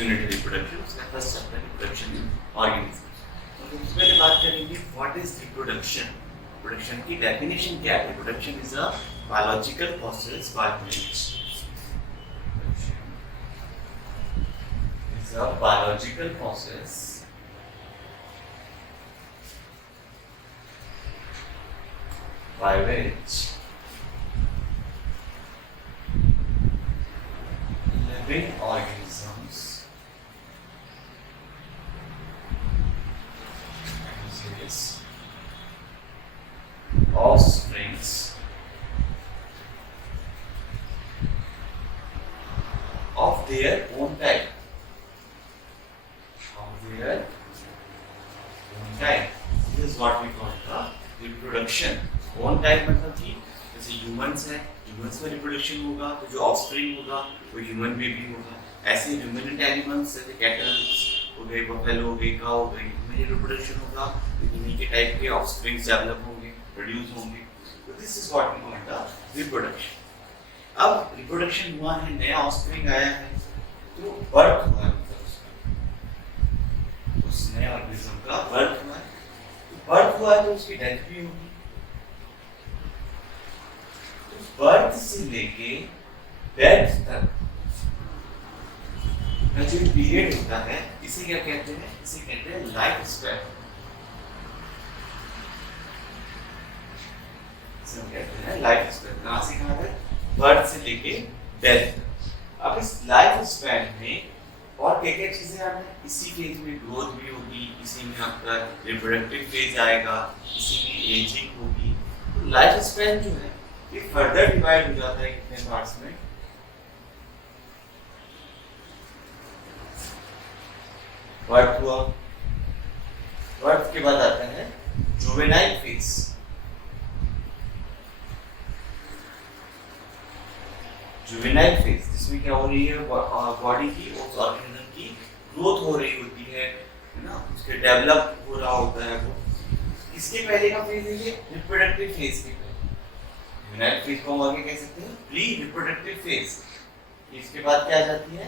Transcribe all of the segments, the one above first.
Unit reproduction, उसका first chapter reproduction in organism. तो सबसे पहले बात करेंगे व्हाट इज रिप्रोडक्शन। रिप्रोडक्शन की डेफिनेशन क्या है? Reproduction is a biological process by which is a biological process by which living organisms produces offsprings of their own type. This is what we call the reproduction. Own type मतलब कि जैसे humans है, humans में reproduction होगा तो जो offspring होगा वो human baby होगा। ऐसे ruminant animals जैसे cattle हो गए, buffalo हो गए, cow हो गई, इनमें reproduction होगा तो इन्हीं के type के offsprings develop होंगे, produce होंगे। तो this is what we call the reproduction. अब reproduction हुआ है, नया offspring आया है, तो birth हुआ है, उस नए ऑर्गेनिज्म का बर्थ हुआ है। तो बर्थ हुआ है तो उसकी डेथ भी होगी। तो बर्थ से लेके डेथ तक का जो पीरियड होता है इसे क्या कहते हैं? इसे कहते हैं लाइफ स्पैन। इसे कहते हैं लाइफ स्पैन। कहां से कहां तक? बर्थ से लेके डेथ तक। अब इस लाइफ स्पैन में और क्या क्या चीजें आना है? इसी फेज में ग्रोथ भी होगी, इसी में आपका रिप्रोडक्टिव फेज आएगा, इसी में एजिंग होगी। तो लाइफ स्पैन जो है ये फर्दर डिवाइड हो जाता है कितने पार्ट्स में? बर्थ हुआ, बर्थ के बाद आता है जुवेनाइल फेज। जुवेनाइल फेज जिसमें क्या हो रही है? बॉडी की, उस ऑर्गेनिज्म की ग्रोथ हो रही होती है ना, उसके डेवलप हो रहा होता है वो। इसके पहले का फेज है ये रिप्रोडक्टिव फेज के पहले। जुवेनाइल फेज को हम आगे कह सकते हैं प्री रिप्रोडक्टिव फेज। इसके बाद क्या आ जाती है?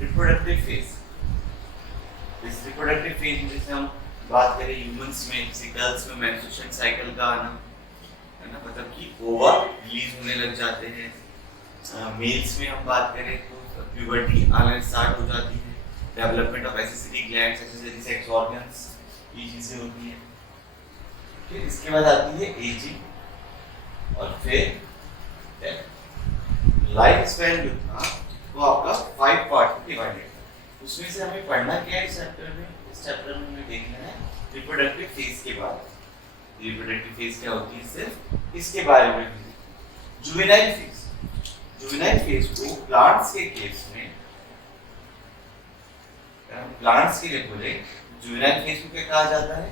Reproductive phase. इस रिप्रोडक्टिव फेज में जैसे हम बात करें ह्यूमंस में, जैसे गर्ल्स में मेंस्ट्रुएशन साइकिल का आना है ना, मतलब कि ओवा रिलीज होने लग जाते हैं। मेल्स में हम बात करें तो प्यूबर्टी आना स्टार्ट हो जाती है, development of accessory glands, accessory sex organs, ये चीजें होती हैं। फिर इसके बाद आती है एजिंग और फिर डेथ। लाइफ स्पैन जो था वो आपका 5 पार्ट में डिवाइडेड था। उसमें से हमें पढ़ना क्या है इस चैप्टर में? इस चैप्टर में हमें देखना है रिप्रोडक्टिव फेज के बारे में। रिप्रोडक्टिव फेज क्या होती है सिर्फ इसके बारे में। जुवेनाइल फेज, जुवेनाइल फेज को प्लांट्स के केस में, प्लांट्स के लिए बोले जुवेनाइल फेज को क्या कहा जाता है?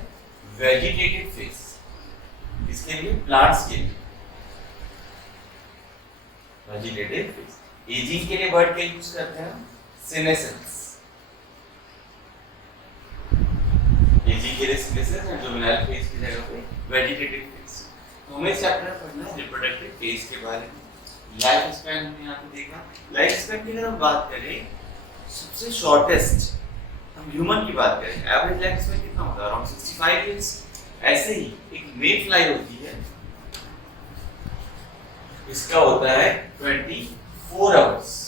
Vegetative phase. इसके लिए प्लांट्स के लिए वेजिटेटिव फेज। एजिंग के लिए वर्ड क्या यूज करते हैं? सीनेसेंस। एजिंग के लिए सीनेसेंस और जुवेनाइल फेज की जगह पे वेजिटेटिव फेज। तो हमें इस चैप्टर में पढ़ना है रिप्रोडक्टिव फेज के बारे में। लाइफ स्पैन हमने यहाँ पे देखा। लाइफ स्पैन की अगर हम बात करें सबसे शॉर्टेस्ट, हम ह्यूमन की बात करें, एवरेज लाइफ स्पैन कितना होता है? Around 65 years. ऐसे ही एक मे फ्लाई होती है, इसका होता है 24 आवर्स।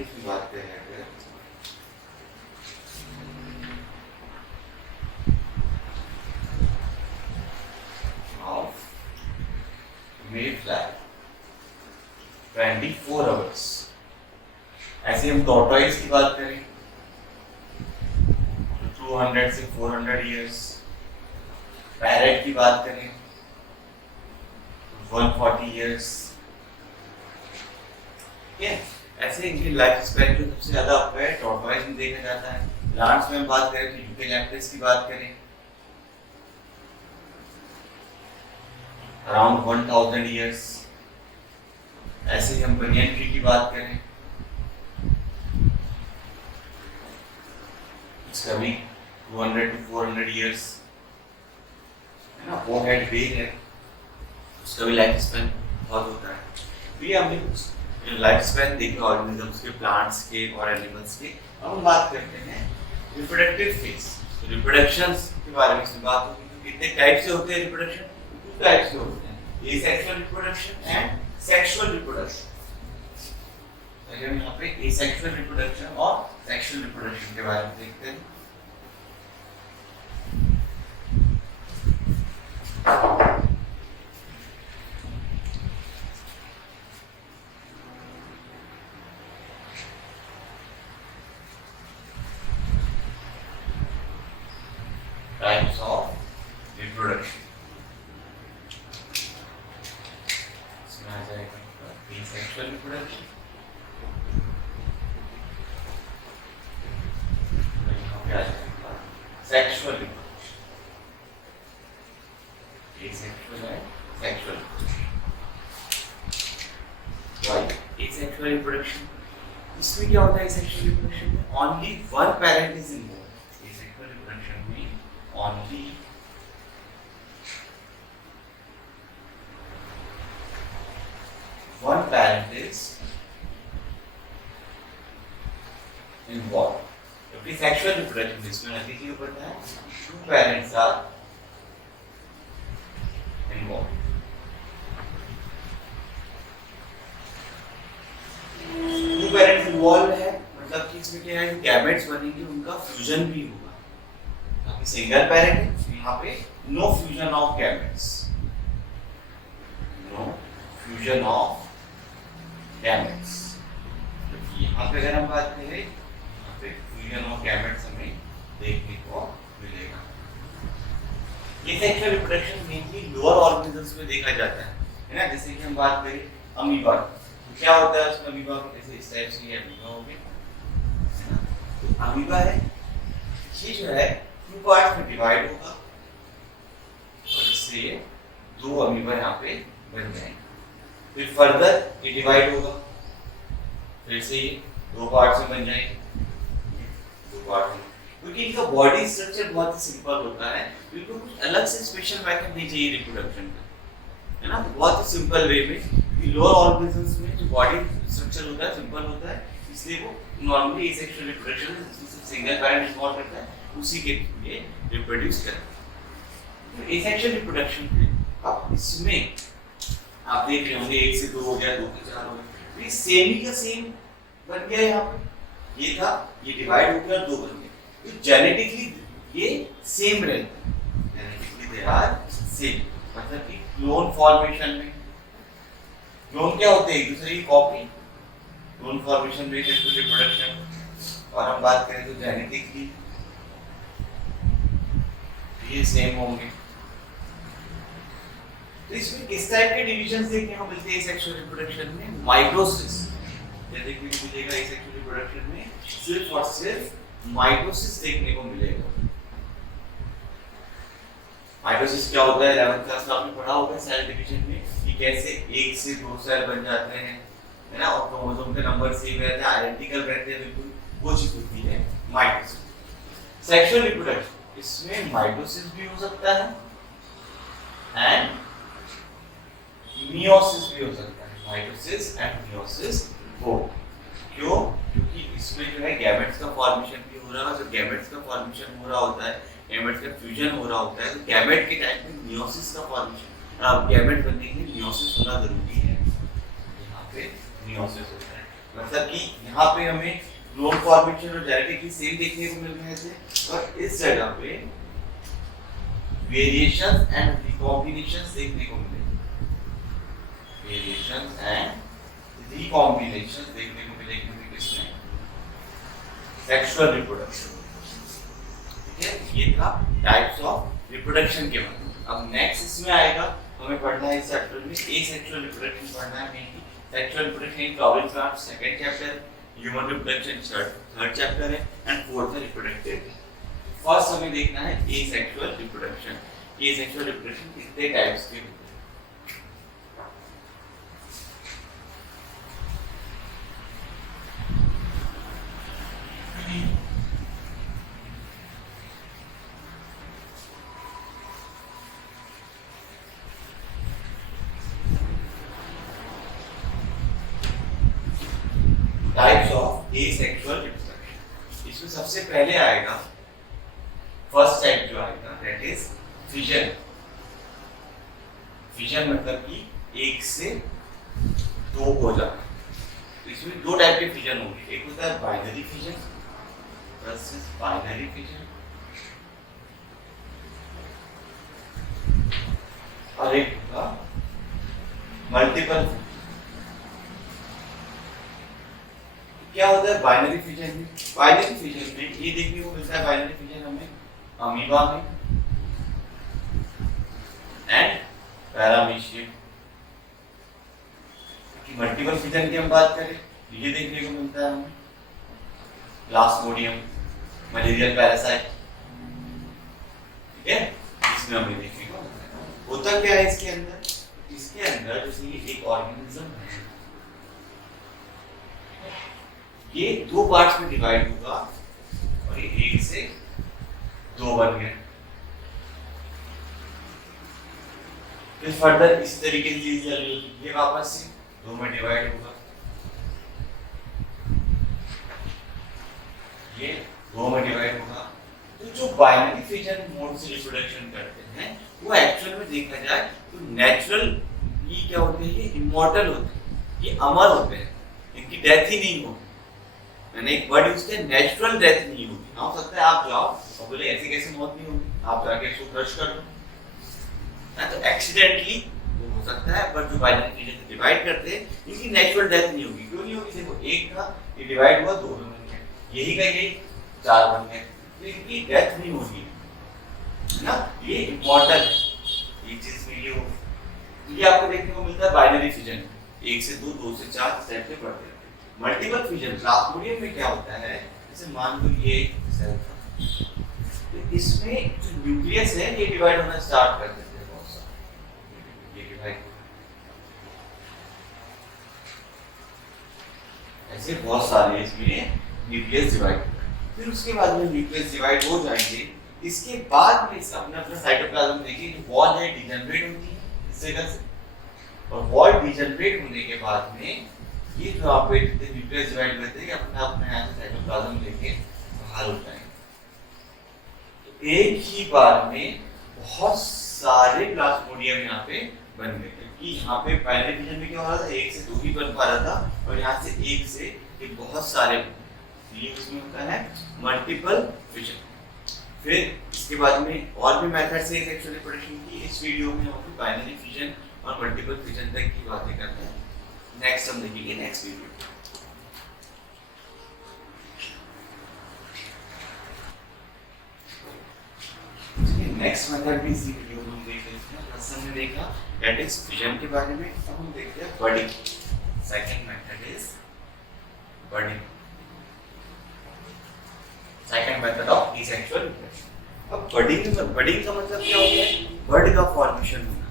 की बात करें अगर of mayfly 24 आवर्स। ऐसे हम टॉर्टोइज की बात करें तो 200 से 400 इयर्स। पैरेट की बात करें 140 इयर्स। ऐसे इनकी लाइफ स्पैन जो सबसे ज्यादा है टॉर्टोइज में देखा जाता है। प्लांट्स में हम बात करें तो यूकेलिप्टस की बात करें अराउंड 1000 इयर्स। ऐसे ही हम बनियन ट्री की बात करें, इसका भी 200 to 400 years है ना, वो हेड बेल है, उसका भी लाइफ स्पैन बहुत होता है। तो ये हमने कुछ लाइफ स्पैन देखे ऑर्गेनिजम्स के, प्लांट्स के और एनिमल्स के। अब हम बात करते हैं रिप्रोडक्टिव फेज। तो रिप्रोडक्शन के बारे में इसमें बात होगी। तो कितने टाइप से होते हैं रिप्रोडक्शन? 2 टाइप से होते हैं, asexual reproduction and sexual reproduction. तो हम यहाँ पे एसेक्सुअल रिप्रोडक्शन और सेक्सुअल रिप्रोडक्शन के बारे में देखते हैं। Types of reproduction. इसमें आ जाएगा asexual reproduction, यहाँ पे आ जाएगा sexual reproduction, asexual है sexual reproduction। Why asexual reproduction? इसमें क्या होता है asexual reproduction में? Only one parent is involved। asexual reproduction में only one parent is involved। जबकि sexual reproduction जिसमें नतीजे को पता है 2 parents are involved। 2 parents involved है मतलब कि इसमें क्या है, गैमेट्स बनेंगे, उनका फ्यूजन भी होगा। सिंगल पैरेंट है, यहाँ पे no fusion of gametes, no fusion of gametes. यहाँ पे अगर हम बात करें, यहाँ पे फ्यूजन ऑफ गैमेट्स हमें देखने को मिलेगा। ये sexual reproduction mainly lower organisms में देखा जाता है ना। जैसे कि हम बात करें अमीबा, तो क्या होता है उसमें अमीबा, जैसे इस टाइप से ये अमीबा हो गया, तो अमीबा है, ये जो है 2 पार्ट्स में डिवाइड होगा और इससे ये 2 अमीबा यहाँ पे बन जाएंगे। फिर फर्दर ये डिवाइड होगा, फिर से ये 2 पार्ट्स में बन जाएंगे, 2 पार्ट में। क्योंकि इनका बॉडी स्ट्रक्चर बहुत ही सिंपल होता है, इनको कुछ अलग से स्पेशल मेथड नहीं चाहिए रिप्रोडक्शन का, है ना। तो बहुत ही सिंपल वे में लोअर ऑर्गेनिजम्स में जो बॉडी स्ट्रक्चर होता है सिंपल होता है, इसलिए वो नॉर्मली एसेक्सुअल रिप्रोडक्शन जिसमें सिंगल पैरेंट इन्वॉल्व रहता है उसी के लिए रिप्रोड्यूस करते हैं। तो एसेक्सुअल रिप्रोडक्शन में अब इसमें आप देख रहे होंगे 1 से 2 हो गया, 2 से 4 हो गया, तो ये सेम ही का सेम बन गया। यहाँ पे ये था, ये डिवाइड हो गया, 2 बन गया। तो जेनेटिकली ये सेम रहता है, जेनेटिकली दे आर सेम, मतलब कि क्लोन फॉर्मेशन में क्लोन क्या होते हैं, एक दूसरे की कॉपी, क्लोन फॉर्मेशन में रिप्रोडक्शन। और हम बात करें तो जेनेटिकली ये सेम होंगे। तो इसमें किस टाइप के डिविजन देखने को मिलते हैं सेक्सुअल रिप्रोडक्शन में? माइटोसिस, जैसे कि मिलेगा सेक्सुअल रिप्रोडक्शन में सिर्फ और सिर्फ माइटोसिस देखने को मिलेगा। माइटोसिस क्या होता है 11th क्लास में आपने पढ़ा होगा सेल डिवीजन में, कि कैसे 1 से 2 सेल बन जाते हैं, है ना, और क्रोमोसोम के नंबर सेम रहते हैं, आइडेंटिकल रहते हैं, बिल्कुल वो चीज होती है माइटोसिस। सेक्सुअल रिप्रोडक्शन इसमें माइटोसिस भी हो सकता है एंड मियोसिस भी हो सकता है, माइटोसिस एंड मियोसिस हो। क्यों? क्योंकि इसमें जो है गैमेट्स का फॉर्मेशन भी हो रहा है। जब गैमेट्स का फॉर्मेशन हो रहा होता है, गैमेट्स का फ्यूजन हो रहा होता है, तो गैमेट के टाइम में मियोसिस का फॉर्मेशन, गैमेट बनने के लिए मियोसिस होना जरूरी है। यहाँ पे मियोसिस होता है, मतलब कि यहाँ पे हमें क्लोन फॉर्मेशन और जेनेटिकली सेम देखने को मिल रहे थे, और इस जगह पे वेरिएशंस एंड रिकॉम्बिनेशंस देखने को मिले, वेरिएशंस एंड रिकॉम्बिनेशंस देखने को मिलेंगे किसमें? Sexual reproduction. ठीक है, ये था टाइप्स ऑफ रिप्रोडक्शन के बारे में। अब नेक्स्ट इसमें आएगा, हमें पढ़ना है इस चैप्टर में एसेक्सुअल रिप्रोडक्शन पढ़ना है। Mainly sexual reproduction in flowering plants second chapter, human reproduction third chapter है, एंड फोर्थ है रिप्रोडक्टिव। फर्स्ट हमें देखना है एसेक्सुअल रिप्रोडक्शन। एसेक्सुअल रिप्रोडक्शन कितने टाइप्स के होते हैं? Asexual reproduction. इसमें सबसे पहले आएगा फर्स्ट टाइप जो आएगा दैट इज फिजन। फिजन मतलब कि एक से दो हो जाना। तो इसमें दो टाइप के फिजन होंगे, एक होता है binary fission versus binary fission, और एक होगा मल्टीपल। क्या होता है बाइनरी फिजन में? बाइनरी फिजन में ये देखने को मिलता है, बाइनरी फिजन हमें अमीबा में एंड पैरामीशियम। मल्टीपल फिजन की हम बात करें तो ये देखने को मिलता है हमें प्लास्मोडियम, मलेरियल पैरासाइट, ठीक है, इसमें हमें देखने को मिलता है। होता क्या है इसके अंदर? इसके अंदर जैसे ये एक ऑर्गेनिज्म है, ये दो पार्ट्स में डिवाइड होगा और ये एक से दो बन गए। फिर फर्दर इस तरीके से ये वापस से दो में डिवाइड होगा, ये दो में डिवाइड होगा। तो जो बाइनरी फिजन मोड से रिप्रोडक्शन करते हैं वो एक्चुअल में देखा जाए तो नेचुरल ये क्या होते हैं, ये इमॉर्टल होते हैं, ये अमर होते हैं, इनकी डेथ ही नहीं होगी। मैंने एक वर्ड यूज किया, नेचुरल डेथ नहीं होगी। हो सकता है आप जाओ और बोले ऐसे कैसे मौत नहीं होगी, आप जाके इसको क्रश कर दो, तो एक्सीडेंटली वो हो सकता है। बट जो बाइनरी फिजन से डिवाइड करते हैं इनकी नेचुरल डेथ नहीं होगी। क्यों नहीं होगी? देखो एक था, ये डिवाइड हुआ, दो में बन गया, यही का यही चार बन गए, तो इनकी डेथ नहीं होगी, है ना, ये इम्पोर्टेंट है। ये चीज में ये हो, ये आपको देखने को मिलता है बाइनरी फिजन, एक से दो, दो से चार स्टेप पे बढ़ते हैं। मल्टीपल फिजन प्लास्मोडियम में क्या होता है, जैसे मान लो ये सेल था, तो इसमें जो न्यूक्लियस है ये डिवाइड होना स्टार्ट कर देते हैं, बहुत सारे ये डिवाइड, ऐसे बहुत सारे इसमें न्यूक्लियस डिवाइड। फिर उसके बाद में न्यूक्लियस डिवाइड हो जाएंगे, इसके बाद में अपना अपना साइटोप्लाज्म देखिए, जो वॉल है डिजनरेट होती है इस जगह से, और वॉल डिजनरेट होने के बाद में ये जो आप न्यूक्लियस डिवाइड करते हैं अपना अपना यहाँ से साइटोप्लाज्म लेके बाहर हो जाएंगे। तो एक ही बार में बहुत सारे प्लाज्मोडियम यहाँ पे बन गए, क्योंकि यहाँ पे पहले फिजन में क्या हो रहा था, एक से दो ही बन पा रहा था, और यहाँ से एक से ये बहुत सारे, ये उसमें होता है मल्टीपल फिजन। फिर इसके बाद में और भी मेथड से सेक्सुअल रिप्रोडक्शन की, इस वीडियो में हम बाइनरी फिजन और मल्टीपल फिजन तक की बातें करते हैं, नेक्स्ट हम देखेंगे नेक्स्ट वीडियो। नेक्स्ट मेथड भी इसी वीडियो में हम देख लेते हैं। फर्स्ट हमने देखा दैट इज फिजन के बारे में, अब हम देखते हैं budding. Second method is budding, second method of asexual reproduction. अब बडिंग का मतलब क्या होता है? बर्ड का फॉर्मेशन होना।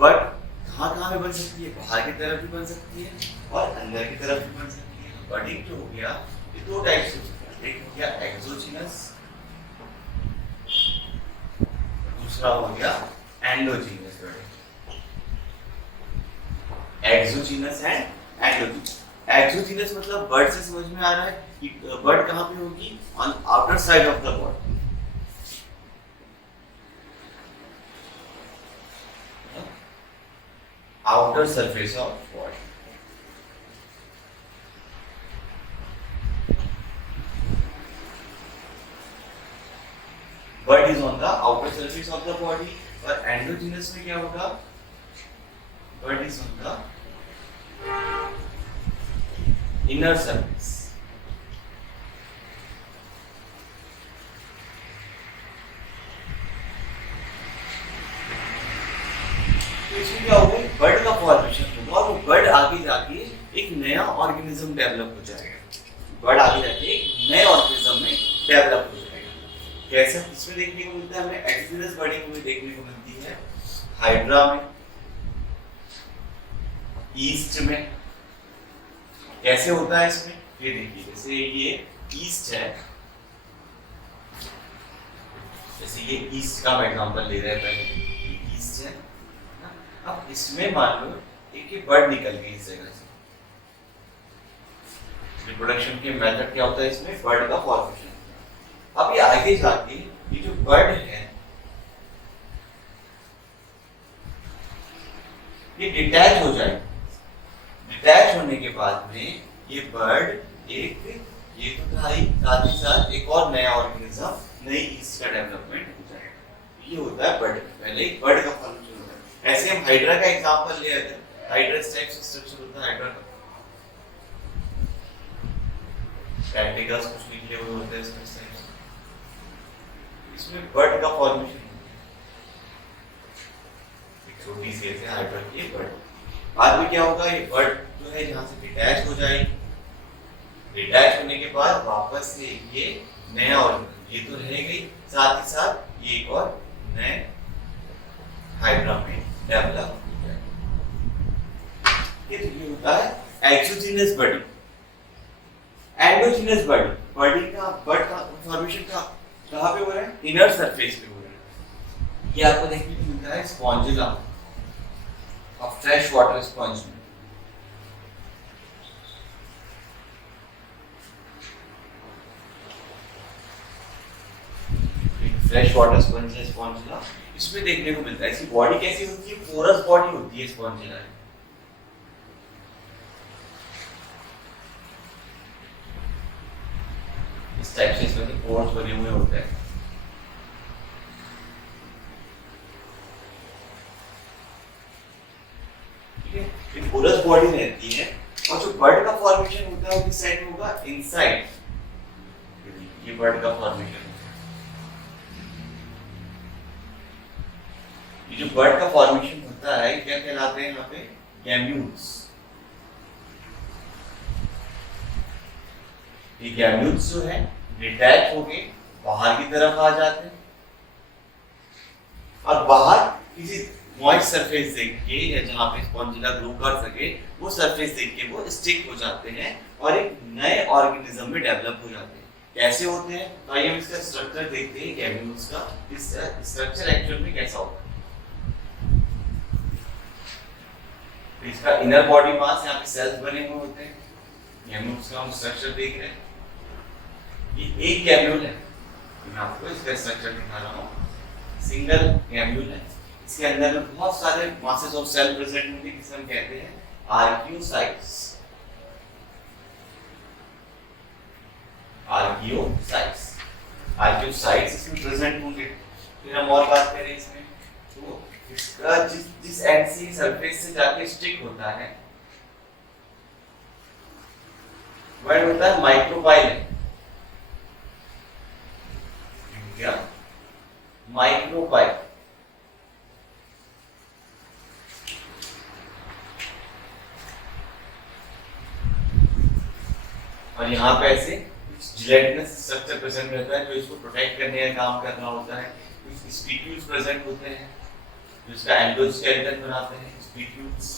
बर्ड कहाँ में बन सकती है? बाहर की तरफ भी बन सकती है और अंदर की तरफ भी बन सकती है। बडिंग जो हो गया ये दो टाइप से होता है, एक हो गया एक्सोजीनस, दूसरा हो गया endogenous budding. Exogenous and endogenous. Exogenous मतलब बर्ड से समझ में आ रहा है कि बर्ड कहाँ पे होगी? On outer side of the body, outer surface of body। Bird is on the outer surface of the body, और endogenous में क्या होगा? Bird is on the inner surface। इसमें क्या होगा? बर्ड का फॉर्मेशन होगा और वो बर्ड आगे जाके एक नया ऑर्गेनिज्म डेवलप हो जाएगा। बर्ड आगे जाके एक नए ऑर्गेनिज्म में डेवलप हो जाएगा। कैसे? इसमें देखने को मिलता है हमें एक्सोजीनस बर्डिंग में देखने को मिलती है हाइड्रा में, ईस्ट में। कैसे होता है इसमें? ये देखिए, जैसे ये ईस्ट है, जैसे ये ईस्ट का हम एग्जांपल ले रहे हैं, पहले ये ईस्ट है। अब इसमें मान लो एक बर्ड निकल गई इस जगह से, रिप्रोडक्शन के मेथड क्या होता है इसमें, बर्ड का फॉर्मेशन। अब ये आगे जाके ये जो बर्ड है ये डिटैच हो जाएगा। डिटैच होने के बाद में ये बर्ड एक ये तो था ही, साथ ही साथ एक और नया ऑर्गेनिज्म, नई ईस्ट का डेवलपमेंट हो जाएगा। ये होता है बर्ड, पहले एक बर्ड का फॉर्मेशन होता है। ऐसे हम हाइड्रा का एग्जांपल ले आते हैं, हाइड्रा टाइप स्ट्रक्चर होता है हाइड्रा का, टेंटिकल्स कुछ निकले हुए होते हैं इसमें बर्ड का फॉर्मेशन, एक छोटी सी ऐसे हाइड्रा की बर्ड। बाद में क्या होगा, ये बर्ड जो है यहाँ से डिटैच हो जाएगी। डिटैच होने के बाद वापस से ये नया ऑर्गेनिज्म, ये तो रह गई, साथ ही साथ ये एक और नए हाइड्रा में डेवलप हो जाएगा। ये होता है exogenous body. Endogenous body, body का बर्ड का फॉर्मेशन कहाँ पे हो रहा है, इनर सरफेस पे हो रहा है। ये आपको देखने को मिलता है Spongilla of fresh water sponge में। फ्रेश वाटर स्पंज है स्पॉन्जिला, इसमें देखने को मिलता है। इसकी बॉडी कैसी होती है, पोरस बॉडी होती है स्पॉन्जिला। इस टाइप से इसमें पोर्स बने हुए होते हैं। ठीक है, ये पोरस बॉडी रहती है। और जो बर्ड का फॉर्मेशन होता है वो किस साइड में होगा, इनसाइड। ये बर्ड का फॉर्मेशन, ये जो बर्ड का फॉर्मेशन होता है क्या कहलाते हैं यहाँ पे, गैम्यूल्स। ये गैम्यूल्स जो है डिटैच होके बाहर की तरफ आ जाते हैं और बाहर किसी मॉइस्ट सरफेस देख के या जहाँ पे स्पॉन्जिला ग्रो कर सके वो सरफेस देख के वो स्टिक हो जाते हैं और एक नए ऑर्गेनिज्म में डेवलप हो जाते हैं। कैसे होते हैं, तो आइए हम इसका स्ट्रक्चर देखते हैं गैम्यूल्स का। इस स्ट्रक्चर एक्चुअल में कैसा होता है। इसका इनर बॉडी मास, यहाँ पे सेल्स बने हुए होते हैं। गैम्यूल्स का हम स्ट्रक्चर देख रहे हैं। ये एक गैम्यूल है, मैं आपको इसका स्ट्रक्चर दिखा रहा हूँ। सिंगल गैम्यूल है, इसके अंदर में बहुत सारे मासेस ऑफ सेल प्रेजेंट होंगे, जिसे हम कहते हैं आर्कियोसाइट्स। आर्कियोसाइट्स, आर्कियोसाइट्स इसमें प्रेजेंट होंगे। फिर हम और बात करें इसमें, तो इसका जिस एंड से सरफेस से जाके स्टिक होता है वह होता है माइक्रोपाइल। क्या, माइक्रोपाइल। और यहाँ पे ऐसे जिलेटिनस स्ट्रक्चर प्रेजेंट रहता है जो इसको प्रोटेक्ट करने का काम कर रहा होता है। कुछ स्पीक्यूल्स प्रेजेंट होते हैं जो इसका एंडोस्केलेटन बनाते हैं। स्पीक्यूल्स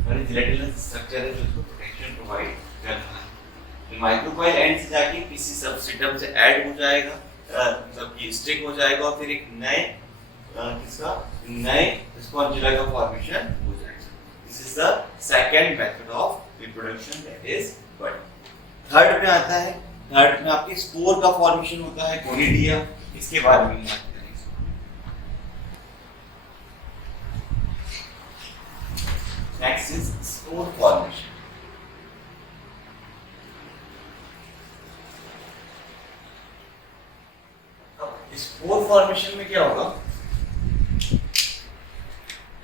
और जिलेटिनस स्ट्रक्चर है जो इसको प्रोटेक्शन प्रोवाइड कर रहा है। माइक्रोपाइल एंड से जाके किसी सबसिस्टम से ऐड हो जाएगा, मतलब कि स्टिक हो जाएगा और फिर एक नए किसका, नए स्पॉन्जिला का फॉर्मेशन हो जाएगा। This is the second method of reproduction, that is bird. Third में आता है, थर्ड में आपके स्पोर का फॉर्मेशन होता है, कोनिडिया। इसके बारे में बात करेंगे। Next is spore formation. Spore formation में क्या होगा,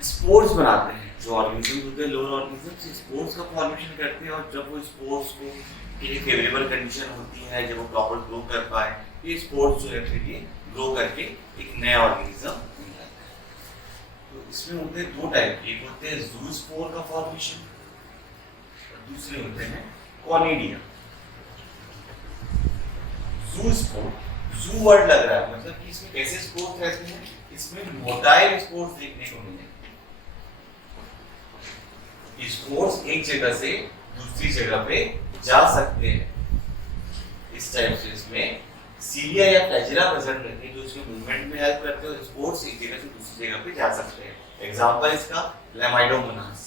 स्पोर्स बनाते हैं जो ऑर्गेनिज्म होते हैं, लोअर ऑर्गेनिज्म स्पोर्स का फॉर्मेशन करते हैं। और जब वो स्पोर्स को के लिए फेवरेबल कंडीशन होती है, जब वो प्रॉपर ग्रो कर पाए, ये स्पोर्स जो है फिर ये ग्रो करके एक नया ऑर्गेनिज्म बन जाता है। तो इसमें होते हैं दो टाइप के, एक होते हैं जू स्पोर का फॉर्मेशन और दूसरे होते हैं कॉनिडिया। जू स्पोर, जू वर्ड लग रहा है, मतलब कि इसमें कैसे स्पोर्स रहते हैं, इसमें मोटाइल स्पोर्स देखने को मिलेंगे। स्पोर्स एक जगह से दूसरी जगह पे जा सकते हैं। इस टाइप से इसमें सीलिया या फ्लैजिला प्रेजेंट रहते हैं जो इसके मूवमेंट में हेल्प करते हैं। स्पोर्स एक जगह से दूसरी जगह पे जा सकते हैं। एग्जांपल इसका क्लैमाइडोमोनास।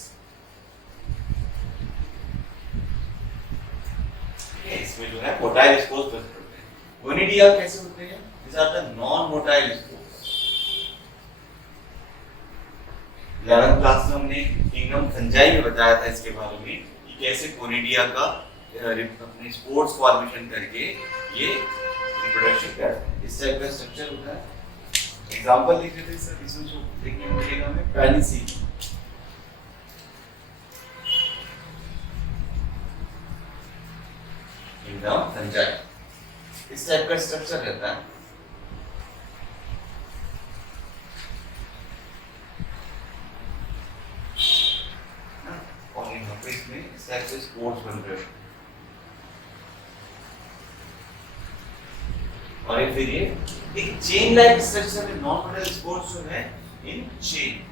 है, इसमें जो है मोटाइल स्पोर्स प्रेजेंट होते हैं। गोनिडिया कैसे होते हैं? This are the non motile spores. 11th class में हमने किंगडम फंजाई में बताया था इसके बारे में कि कैसे गोनिडिया का अपने स्पोर्स फॉर्मेशन करके ये रिप्रोडक्शन करते हैं। इस टाइप का स्ट्रक्चर होता है। एग्जांपल लिख लेते हैं सर, इसमें जो देखने को मिलेगा हमें पेनिसिलियम, किंगडम फंजाई, इस टाइप का स्ट्रक्चर रहता है। और यहाँ पे इसमें इस टाइप से स्पोर्स बन रहे हैं। और फिर ये एक चेन लाइक स्ट्रक्चर में नॉन मोटाइल स्पोर्स जो है इन चेन,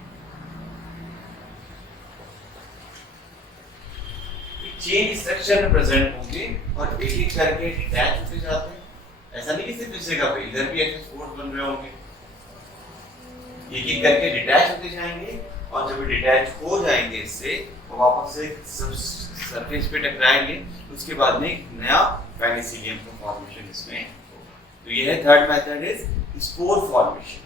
चेन स्ट्रक्चर में प्रेजेंट होंगे और एक एक करके डिटैच होते जाते हैं। ऐसा नहीं कि सिर्फ इस जगह पे, इधर भी ऐसे स्पोर्स बन रहे होंगे, एक एक करके डिटैच होते जाएंगे और जब डिटैच हो जाएंगे इससे तो वापस से सरफेस पे टकराएंगे। उसके बाद में एक नया पेनिसिलियम का फॉर्मेशन इसमें होगा। तो ये है third method is spore formation.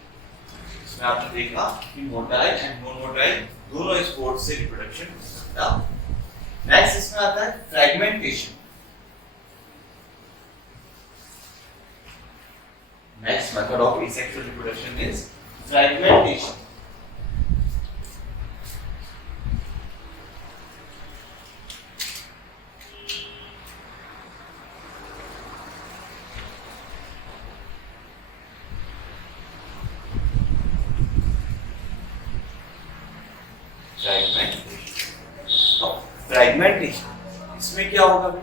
इसमें आपने देखा कि मोटाइल एंड नॉन मोटाइल दोनों स्पोर से रिप्रोडक्शन हो सकता है। नेक्स्ट इसमें आता है fragmentation. Next method of asexual reproduction is fragmentation. Fragmentation इसमें क्या होगा भाई?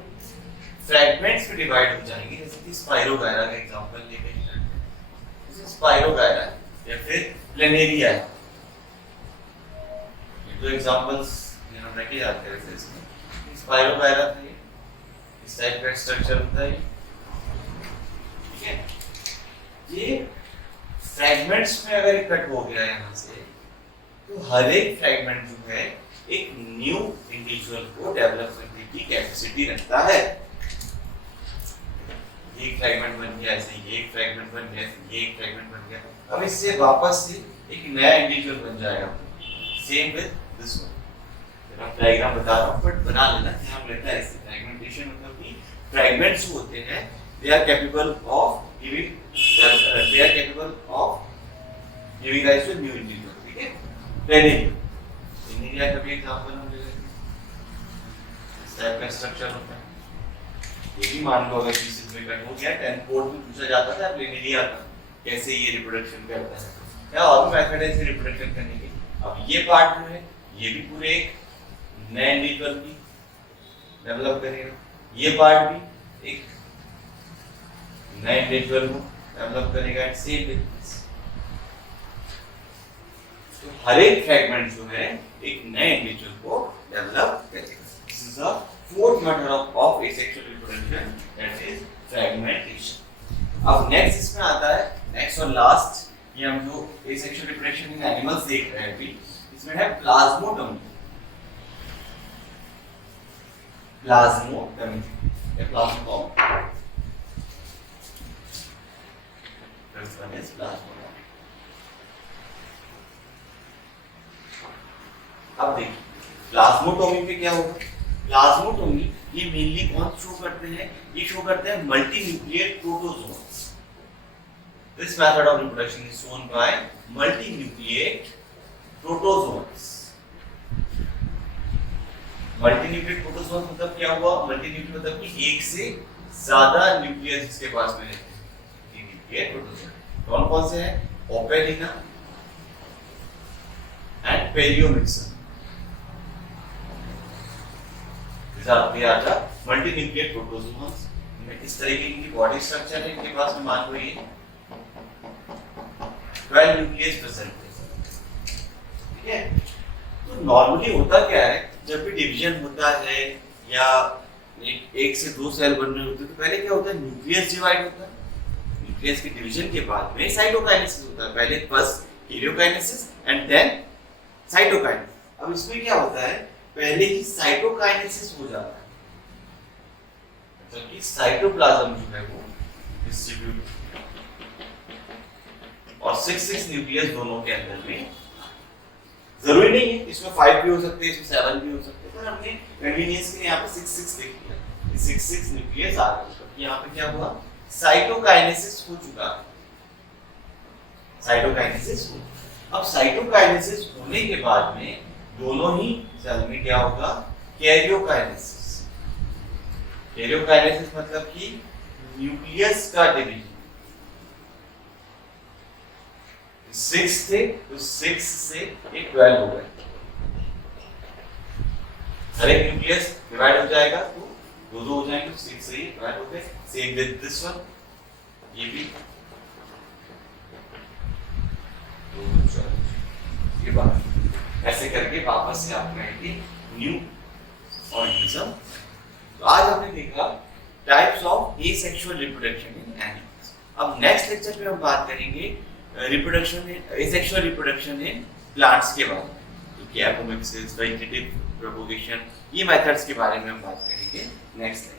फ्रैगमेंट्स में डिवाइड हो जाएंगे। जैसे कि स्पाइरोगायरा का एग्जांपल लेके जैसे स्पाइरोगायरा या फिर प्लेनेरिया, ये दो एग्जांपल्स यहां रखे जाते हैं। इसमें स्पाइरोगायरा था, ये इस टाइप का स्ट्रक्चर होता है, ठीक है। ये फ्रैगमेंट्स में अगर कट हो गया यहां से तो हर एक फ्रैगमेंट जो है एक न्यू इंडिविजुअल को डेवलप करने की कैपेसिटी रखता है। ये फ्रैगमेंट बन गया, ऐसे ये एक फ्रैगमेंट बन गया, ये एक फ्रैगमेंट बन गया, अब इससे वापस से एक नया इंडिविजुअल बन जाएगा। Same with this one. मैं डायग्राम बता रहा हूं बट बना लेना, ध्यान रहता है इससे। फ्रैगमेंटेशन मतलब कि फ्रैगमेंट्स होते हैं, they are capable of giving rise to new individual, ठीक है। प्लेनेरिया का भी एग्जांपल हम ले लेते हैं। इस टाइप का स्ट्रक्चर होता है। ये भी मान लो अगर किसी में कट हो गया, 10th बोर्ड में पूछा जाता था प्लेनेरिया का कैसे ये रिप्रोडक्शन करता है, क्या और मेथड है इसे रिप्रोडक्शन करने के। अब ये पार्ट जो है ये भी पूरे एक नए इंडिविजुअल की डेवलप करेगा, ये पार्ट भी एक नए इंडिविजुअल को डेवलप करेगा। सेम तो हर एक फ्रैगमेंट जो है एक नए इंडिविजुअल को डेवलप करेगा। This is the fourth method of asexual reproduction, that is fragmentation. अब नेक्स्ट इसमें आता है, नेक्स्ट और लास्ट, ये हम जो एसेक्सुअल रिप्रोडक्शन इन एनिमल्स देख रहे हैं अभी, इसमें है प्लाज्मोटोमी। प्लाज्मोटोमी या plasmotomy, first one is plasmotomy. अब देखिए प्लाज्मोटोमी में क्या होगा। प्लाज्मोटोमी ये मेनली कौन शो करते हैं? ये शो करते हैं multi nucleate protozoans. This method of reproduction is shown by multi nucleate protozoans. Multi nucleate protozoans मतलब क्या हुआ? मल्टी न्यूक्लिएट मतलब कि एक से ज्यादा न्यूक्लियस जिसके पास में रहते हैं, न्यूक्लिएट प्रोटोजोन। कौन कौन से हैं? ओपेलिना एंड पेरियोमिक्सन। they are the multinucleate protozoans। इस तरह की इनकी बॉडी स्ट्रक्चर है, इनके पास में मान लो ये 12 न्यूक्लियस प्रेजेंट है, ठीक है। तो नॉर्मली होता क्या है, जब भी डिवीजन होता है या एक से दो सेल बन रहे होते हैं तो पहले क्या होता है? न्यूक्लियस डिवाइड होता है। न्यूक्लियस के डिवीजन के बाद में साइटोकाइनेसिस होता है। पहले first karyokinesis and then cytokinesis. अब इसमें क्या होता है, पहले ही साइटोकाइनेसिस हो जाता है, जबकि साइटोप्लाज्म जो है वो डिस्ट्रीब्यूट और 6 न्यूक्लियस दोनों के अंदर में। जरूरी नहीं है इसमें 5 भी हो सकते हैं, इसमें 7 भी हो सकते हैं, पर हमने कन्वीनियंस के लिए यहाँ पे 6 लिख दिया। 6 न्यूक्लियस आ गए, तो यहाँ पे क्या हुआ, साइटोकाइनेसिस हो चुका है। साइटोकाइनेसिस हो, अब साइटोकाइनेसिस होने के बाद में दोनों ही सेल में क्या होगा, कैरियोकाइनेसिस। कैरियोकाइनेसिस मतलब कि न्यूक्लियस का डिवीजन। 6 थे तो 6 से ये 12 हो गए, हर एक न्यूक्लियस डिवाइड हो जाएगा तो दो हो जाएंगे, 6 से ये 12 हो गए। सेम विद दिस वन, ये भी ये बात ऐसे करके वापस से आप कहेंगे न्यू ऑर्गेनिज्म। तो आज हमने देखा types of asexual reproduction in animals. अब नेक्स्ट लेक्चर में हम बात करेंगे reproduction in asexual reproduction in plants के बारे में, क्योंकि एपोमिक्सिस, वेजिटेटिव प्रोपगेशन, ये मेथड्स के बारे में हम बात करेंगे नेक्स्ट।